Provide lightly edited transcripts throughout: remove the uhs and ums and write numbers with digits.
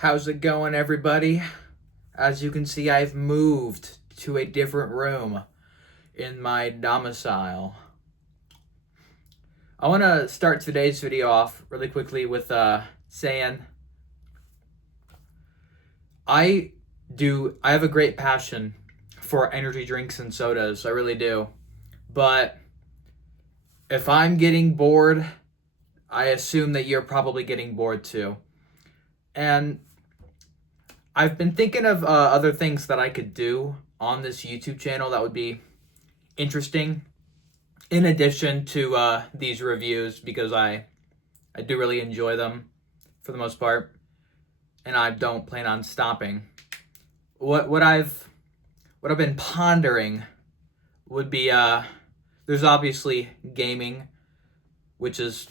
How's it going, everybody? As you can see, I've moved to a different room in my domicile. I want to start today's video off really quickly with saying I have a great passion for energy drinks and sodas. I really do. But if I'm getting bored, I assume that you're probably getting bored too. And I've been thinking of other things that I could do on this YouTube channel that would be interesting in addition to these reviews, because I do really enjoy them for the most part, and I don't plan on stopping. What I've been pondering would be there's obviously gaming, which is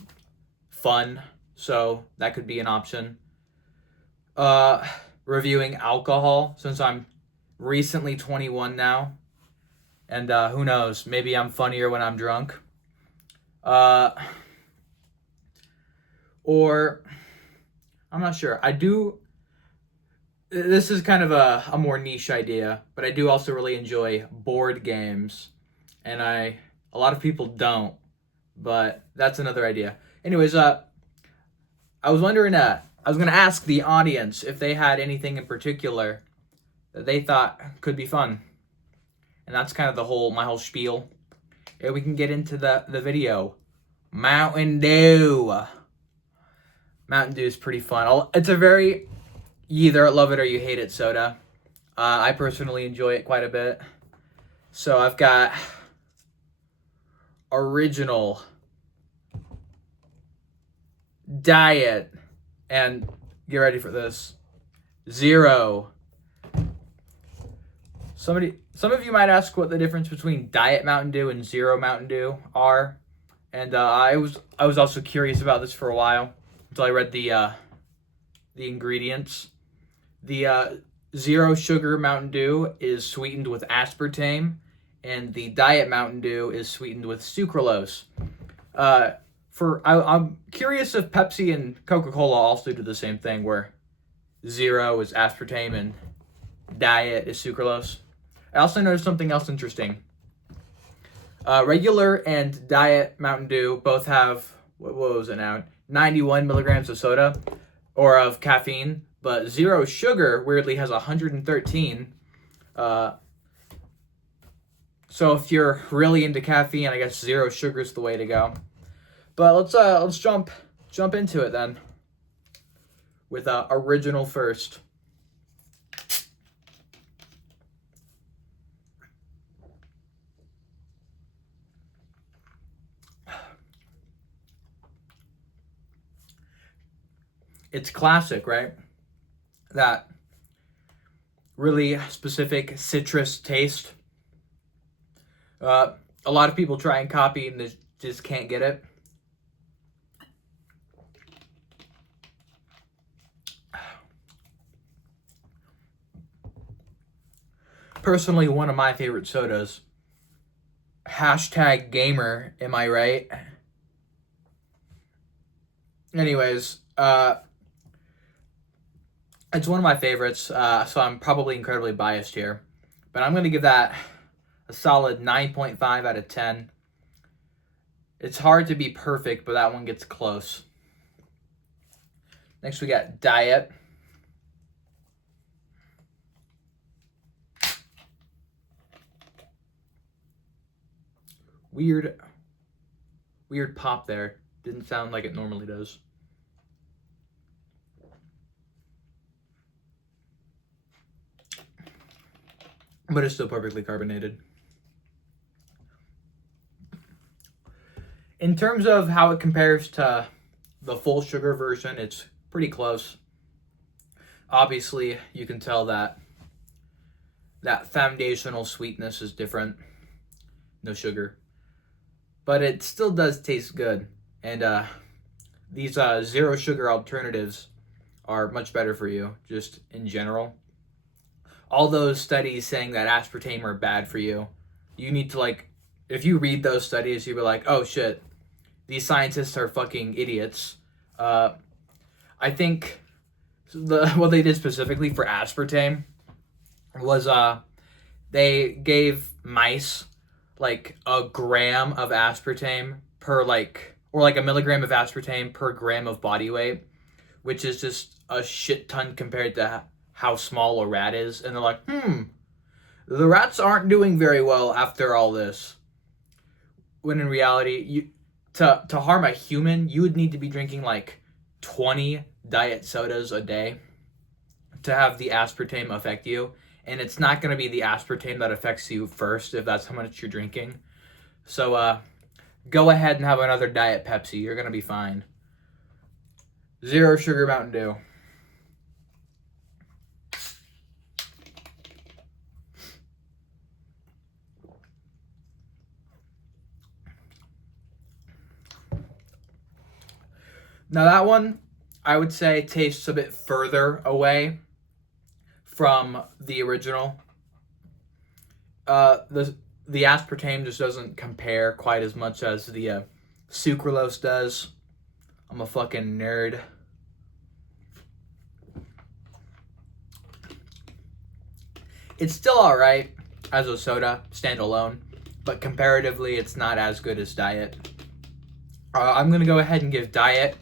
fun, so that could be an option. Reviewing alcohol, since I'm recently 21 now, and who knows, maybe I'm funnier when I'm drunk. Or I'm not sure. This is kind of a more niche idea, but I do also really enjoy board games, and a lot of people don't, but that's another idea. Anyways, I was wondering, I was going to ask the audience if they had anything in particular that they thought could be fun. And that's kind of my whole spiel. And we can get into the video. Mountain Dew. Mountain Dew is pretty fun. It's a very, you either love it or you hate it soda. I personally enjoy it quite a bit. So I've got original, diet, and get ready for this, zero. Some of you might ask what the difference between Diet Mountain Dew and Zero Mountain Dew are, and I was also curious about this for a while until I read the ingredients. The Zero Sugar Mountain Dew is sweetened with aspartame, and the Diet Mountain Dew is sweetened with sucralose. I'm curious if Pepsi and Coca-Cola also do the same thing, where zero is aspartame and diet is sucralose. I also noticed something else interesting. Regular and Diet Mountain Dew both have, what was it now, 91 milligrams of soda, or of caffeine, but Zero Sugar weirdly has 113. So if you're really into caffeine, I guess Zero Sugar is the way to go. But let's jump into it then with original first. It's classic, right? That really specific citrus taste. A lot of people try and copy and they just can't get it. Personally, one of my favorite sodas. Hashtag gamer, am I right? Anyways, it's one of my favorites, so I'm probably incredibly biased here. But I'm going to give that a solid 9.5 out of 10. It's hard to be perfect, but that one gets close. Next we got Diet. Weird pop there. Didn't sound like it normally does. But it's still perfectly carbonated. In terms of how it compares to the full sugar version, it's pretty close. Obviously, you can tell that foundational sweetness is different. No sugar. But it still does taste good. And these zero sugar alternatives are much better for you, just in general. All those studies saying that aspartame are bad for you, you need to, if you read those studies, you'll be like, oh shit, these scientists are fucking idiots. I think what they did specifically for aspartame was they gave mice like a gram of aspartame per or like a milligram of aspartame per gram of body weight, which is just a shit ton compared to how small a rat is. And they're like, the rats aren't doing very well after all this. When in reality, to harm a human, you would need to be drinking like 20 diet sodas a day to have the aspartame affect you. And it's not going to be the aspartame that affects you first if that's how much you're drinking. So go ahead and have another Diet Pepsi. You're going to be fine. 0 sugar Mountain Dew. Now that one, I would say, tastes a bit further away from the original. The aspartame just doesn't compare quite as much as the sucralose does. I'm a fucking nerd. It's still alright as a soda, standalone, but comparatively it's not as good as Diet. I'm going to go ahead and give Diet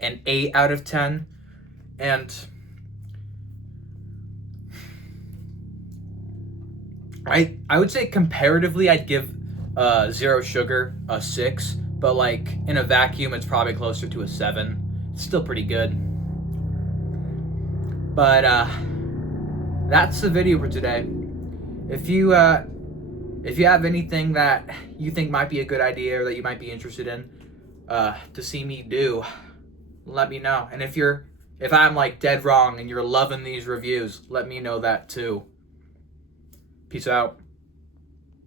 an 8 out of 10, and I would say comparatively I'd give 0 sugar a 6, but like in a vacuum it's probably closer to a 7. It's still pretty good. But that's the video for today. If you have anything that you think might be a good idea or that you might be interested in to see me do, let me know. And if I'm like dead wrong and you're loving these reviews, let me know that too. Peace out.